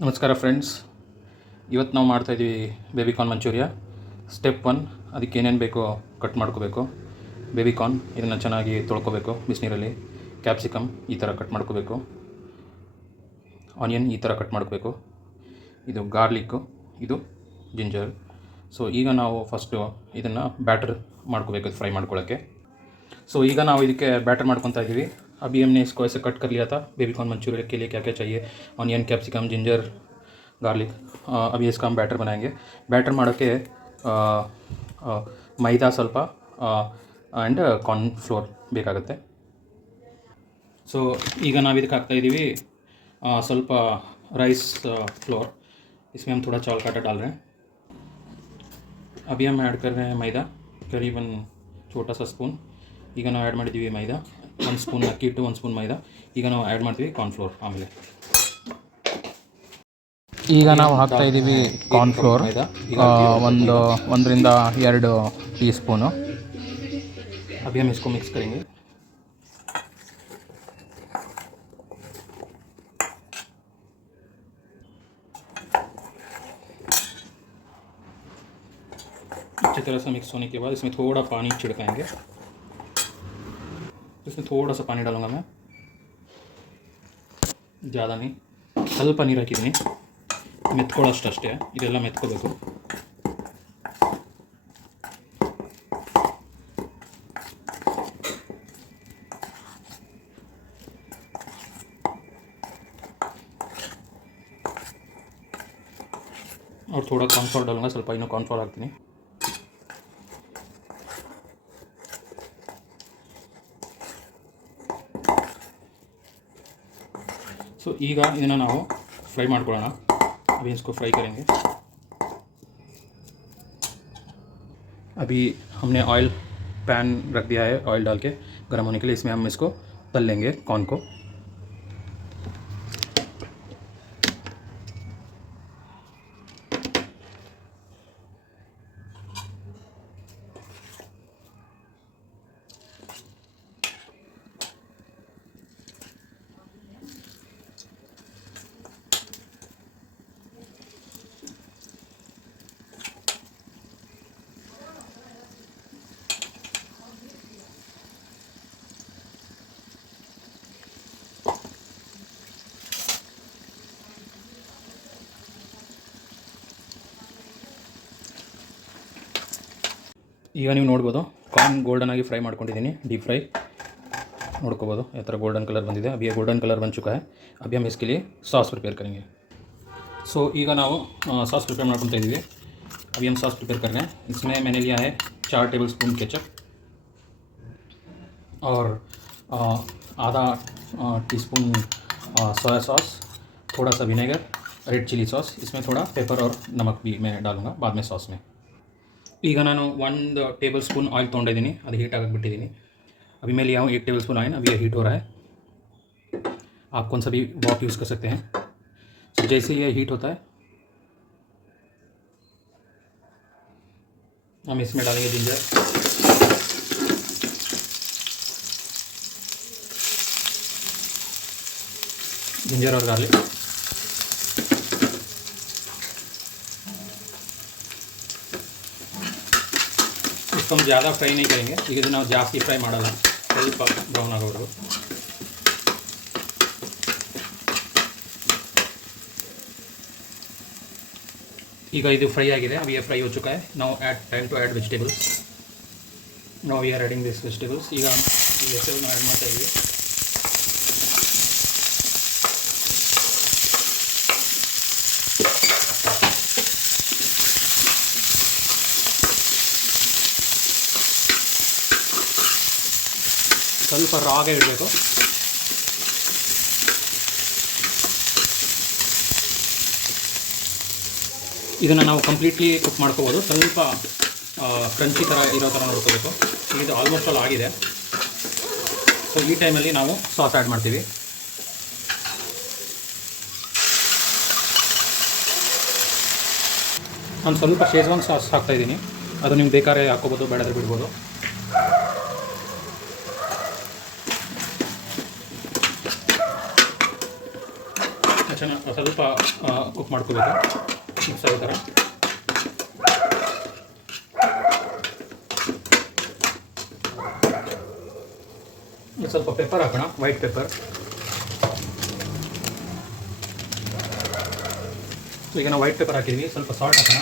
ನಮಸ್ಕಾರ ಫ್ರೆಂಡ್ಸ್. ಇವತ್ತು ನಾವು ಮಾಡ್ತಾಯಿದ್ದೀವಿ ಬೇಬಿಕಾರ್ನ್ ಮಂಚೂರಿಯಾ. ಸ್ಟೆಪ್ 1, ಅದಕ್ಕೆ ಏನೇನು ಬೇಕೋ ಕಟ್ ಮಾಡ್ಕೋಬೇಕು. ಬೇಬಿಕಾರ್ನ್ ಇದನ್ನು ಚೆನ್ನಾಗಿ ತೊಳ್ಕೊಬೇಕು ಬಿಸಿನೀರಲ್ಲಿ. ಕ್ಯಾಪ್ಸಿಕಮ್ ಈ ಥರ ಕಟ್ ಮಾಡ್ಕೋಬೇಕು. ಆನಿಯನ್ ಈ ಥರ ಕಟ್ ಮಾಡ್ಕೋಬೇಕು. ಇದು ಗಾರ್ಲಿಕ್ಕು, ಇದು ಜಿಂಜರ್. ಸೊ ಈಗ ನಾವು ಫಸ್ಟು ಇದನ್ನು ಬ್ಯಾಟರ್ ಮಾಡ್ಕೋಬೇಕು ಫ್ರೈ ಮಾಡ್ಕೊಳ್ಳೋಕ್ಕೆ. ಸೊ ಈಗ ನಾವು ಇದಕ್ಕೆ ಬ್ಯಾಟರ್ ಮಾಡ್ಕೊತಾ ಇದ್ದೀವಿ. अभी हमने इसको ऐसे कट कर लिया था बेबीकॉर्न मंचूरियन के लिए क्या क्या चाहिए, ऑनियन, कैप्सिकम, जिंजर, गार्लिक. अभी इसका हम बैटर बनाएंगे. बैटर ಮಾಡೋಕ್ಕೆ ಮೈದಾ ಸ್ವಲ್ಪ ಆ್ಯಂಡ್ ಕಾರ್ನ್ ಫ್ಲೋರ್ ಬೇಕಾಗುತ್ತೆ. ಸೊ ಈಗ ನಾವು ಇದಕ್ಕೆ ಹಾಕ್ತಾಯಿದ್ದೀವಿ ಸ್ವಲ್ಪ राइस फ्लोर. इसमें हम थोड़ा चावल का आटा डाल रहे हैं. अभी हम ऐड कर रहे हैं मैदा, करीबन छोटा सा स्पून. ಈಗ ನಾವು ಆ್ಯಡ್ ಮಾಡಿದ್ದೀವಿ ಮೈದಾ, 1 ಸ್ಪೂನ್ ಅಕ್ಕಿ ಇಟ್ಟು 1 ಸ್ಪೂನ್ ಮೈದಾ. ಈಗ ನಾವು ಆ್ಯಡ್ ಮಾಡ್ತೀವಿ ಕಾರ್ನ್ಫ್ಲೋರ್. ಆಮೇಲೆ ಈಗ ನಾವು ಹಾಕ್ತಾ ಇದ್ದೀವಿ ಕಾರ್ನ್ಫ್ಲೋರ್, 1 ರಿಂದ 2 ಟೀ ಸ್ಪೂನು. अभी हम इसको मिक्स करेंगे. अच्छी तरह से मिक्स होने के बाद इसमें थोड़ा पानी छिड़काएंगे. इसमें थोड़ा सा पानी डालूंगा मैं, ज़्यादा नहीं, ಸ್ವಲ್ಪ ನೀರು ಹಾಕಿದ್ದೀನಿ. ಮೆತ್ಕೊಳ್ಳೋಷ್ಟು ಅಷ್ಟೇ. ಇದೆಲ್ಲ ಮೆತ್ಕೋಬೇಕು. और थोड़ा कॉर्नफ्लोर डालूंगा, ಸ್ವಲ್ಪ ಇನ್ನೂ ಕಾರ್ನ್ಫ್ಲೋರ್ ಹಾಕ್ತೀನಿ. सो ಈಗ ಇದನ್ನು ನಾವು फ्राई ಮಾಡ್ಕೊಳ್ಳೋಣ. अभी इसको फ्राई करेंगे. अभी हमने ऑयल पैन रख दिया है, ऑयल डाल के गर्म होने के लिए. इसमें हम इसको तल लेंगे कॉर्न को. ಈಗ ನೀವು ನೋಡ್ಬೋದು ಕಾರ್ನ್ ಗೋಲ್ಡನ್ ಆಗಿ ಫ್ರೈ ಮಾಡ್ಕೊಂಡಿದ್ದೀನಿ. ಡೀಪ್ ಫ್ರೈ ನೋಡ್ಕೋಬೋದು ಯಾವ ಥರ ಗೋಲ್डन कलर ಬಂದಿದೆ. अभी ये गोल्डन कलर बन चुका है. अभी हम इसके लिए सॉस प्रिपेयर करेंगे. सो ಈಗ ನಾವು सॉस प्रिपेयर ಮಾಡ್ಕೊತಾ ಇದ್ದೀವಿ. अभी हम सॉस प्रिपेयर कर रहे हैं. इसमें मैंने लिया है 4 टेबल स्पून केचप और आधा टीस्पून सोया सॉस, थोड़ा सा विनेगर, रेड चिली सॉस. इसमें थोड़ा पेपर और नमक भी मैं डालूँगा बाद में सॉस में. ಈಗ ನಾನು 1 टेबल स्पून ऑयल ತೊಗೊಂಡಿದ್ದೀನಿ, ಅದು हीट ಆಗಕ್ಕೆ ಬಿಟ್ಟಿದ್ದೀನಿ. अभी मैं लिया हूँ 1 टेबल स्पून ऑयल. अभी ये हीट हो रहा है. आप कौन सा भी वॉक यूज़ कर सकते हैं. तो जैसे ये हीट होता है हम इसमें डालेंगे जिंजर, और गार्लिक. इसको हम ज़्यादा फ्राई नहीं करेंगे. ಈಗ ನಾವು ಜಾಸ್ತಿ ಫ್ರೈ ಮಾಡಲ್ಲ, ಸ್ವಲ್ಪ ಬ್ರೌನ್ ಆಗೋವರೆಗೂ. ಈಗ ಇದು ಫ್ರೈ ಆಗಿದೆ. अभी ये फ्राई हो चुका है. now time to add vegetables. now we are adding these vegetables. ಈಗ ಈ ವೆಜಿಟೇಬಲ್ನ ಆ್ಯಡ್ ಮಾಡ್ತಾ ಇದ್ದೀವಿ. ಸ್ವಲ್ಪ ರಾಗೆ ಇಡಬೇಕು. ಇದನ್ನು ನಾವು ಕಂಪ್ಲೀಟ್ಲಿ ಕುಕ್ ಮಾಡ್ಕೋಬೋದು. ಸ್ವಲ್ಪ ಕ್ರಂಚಿ ಥರ ಇರೋ ಥರ ನೋಡ್ಕೋಬೇಕು. ಇದು ಆಲ್ಮೋಸ್ಟ್ ಆಲ್ ಆಗಿದೆ. ಸೊ ಈ ಟೈಮಲ್ಲಿ ನಾವು ಸಾಸ್ ಆ್ಯಡ್ ಮಾಡ್ತೀವಿ. ನಾನು ಸ್ವಲ್ಪ ಶೇಜ್ವಾನ್ ಸಾಸ್ ಹಾಕ್ತಾಯಿದ್ದೀನಿ. ಅದು ನಿಮ್ಗೆ ಬೇಕಾದ್ರೆ ಹಾಕ್ಕೋಬೋದು, ಬೇಡಾದರೆ ಬಿಡ್ಬೋದು. ಚೆನ್ನಾಗಿ ಸ್ವಲ್ಪ ಕುಕ್ ಮಾಡ್ಕೋಬೇಕು, ಮಿಕ್ಸ್ ಆಗೋ ಥರ. ಸ್ವಲ್ಪ ಪೆಪ್ಪರ್ ಹಾಕೋಣ, ವೈಟ್ ಪೆಪ್ಪರ್. ಸೊ ಈಗ ನಾವು ವೈಟ್ ಪೆಪ್ಪರ್ ಹಾಕಿದ್ವಿ, ಸ್ವಲ್ಪ ಸಾಲ್ಟ್ ಹಾಕೋಣ.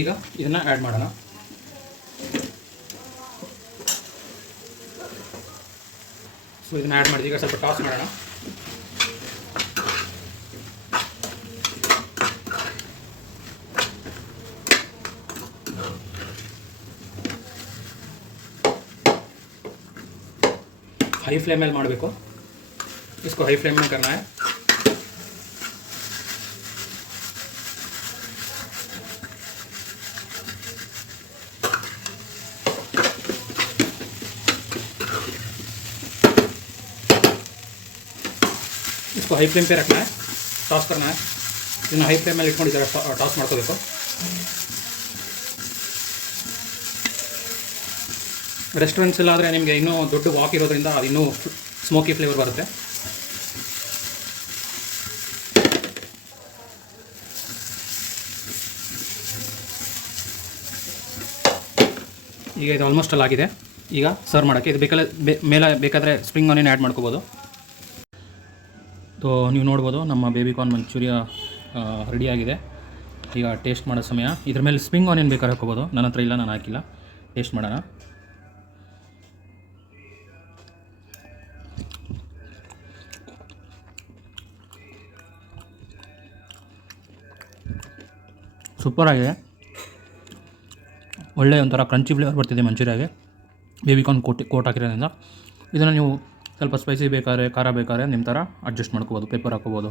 ಈಗ ಇದನ್ನು ಆ್ಯಡ್ ಮಾಡೋಣ. ಸೊ ಇದನ್ನು ಆ್ಯಡ್ ಮಾಡಿದ ಈಗ ಸ್ವಲ್ಪ ಟಾಸ್ ಮಾಡೋಣ. हाई फ्लेम में ಮಾಡಬೇಕು. इसको हाई फ्लेम में करना है. इसको हाई फ्लेम पे रखना है, टॉस करना है. ಇದನ್ನು हाई फ्लेम में ಇಟ್ಕೊಂಡು ಇದರ ಟಾಸ್ ಮಾಡ್ಕೋಬೇಕು. ರೆಸ್ಟೋರೆಂಟ್ಸ್ ಎಲ್ಲ ಆದರೆ ನಿಮಗೆ ಇನ್ನೂ ದೊಡ್ಡ ವಾಕ್ ಇರೋದ್ರಿಂದ ಅದು ಇನ್ನೂ ಸ್ಮೋಕಿ ಫ್ಲೇವರ್ ಬರುತ್ತೆ. ಈಗ ಇದು ಆಲ್ಮೋಸ್ಟ್ ಅಲ್ಲಿ ಆಗಿದೆ. ಈಗ ಸರ್ವ್ ಮಾಡೋಕ್ಕೆ ಇದು ಮೇಲೆ ಬೇಕಾದರೆ ಸ್ಪ್ರಿಂಗ್ ಆನಿಯನ್ ಆ್ಯಡ್ ಮಾಡ್ಕೋಬೋದು. ಸೊ ನೀವು ನೋಡ್ಬೋದು ನಮ್ಮ ಬೇಬಿಕಾರ್ನ್ ಮಂಚೂರಿಯಾ ರೆಡಿಯಾಗಿದೆ. ಈಗ ಟೇಸ್ಟ್ ಮಾಡೋ ಸಮಯ. ಇದ್ರ ಮೇಲೆ ಸ್ಪ್ರಿಂಗ್ ಆನಿಯನ್ ಬೇಕಾದ್ರೆ ಹಾಕೋಬೋದು, ನನ್ನ ಹತ್ರ ಇಲ್ಲ, ನಾನು ಹಾಕಿಲ್ಲ. ಟೇಸ್ಟ್ ಮಾಡೋಣ. ಸೂಪರಾಗಿದೆ. ಒಳ್ಳೆಯ ಒಂಥರ ಕ್ರಂಚಿ ಫ್ಲೇವರ್ ಬರ್ತಿದೆ ಮಂಚೂರಿಯಾಗೆ, ಬೇಬಿಕಾರ್ನ್ ಕೋಟ್ ಹಾಕಿರೋದ್ರಿಂದ. ಇದನ್ನು ನೀವು ಸ್ವಲ್ಪ ಸ್ಪೈಸಿ ಬೇಕಾದ್ರೆ, ಖಾರ ಬೇಕಾದ್ರೆ ನಿಮ್ಮ ಥರ ಅಡ್ಜಸ್ಟ್ ಮಾಡ್ಕೋಬೋದು. ಪೆಪ್ಪರ್ ಹಾಕೋಬೋದು,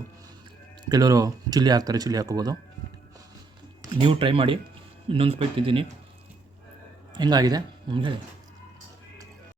ಕೆಲವರು ಚಿಲ್ಲಿ ಹಾಕ್ತಾರೆ, ಚಿಲ್ಲಿ ಹಾಕೋಬೋದು. ನೀವು ಟ್ರೈ ಮಾಡಿ. ಇನ್ನೊಂದು ಸ್ಪೈಟ್ ತಿಂತೀನಿ, ಹೆಂಗಾಗಿದೆ ಹೇಳಿ.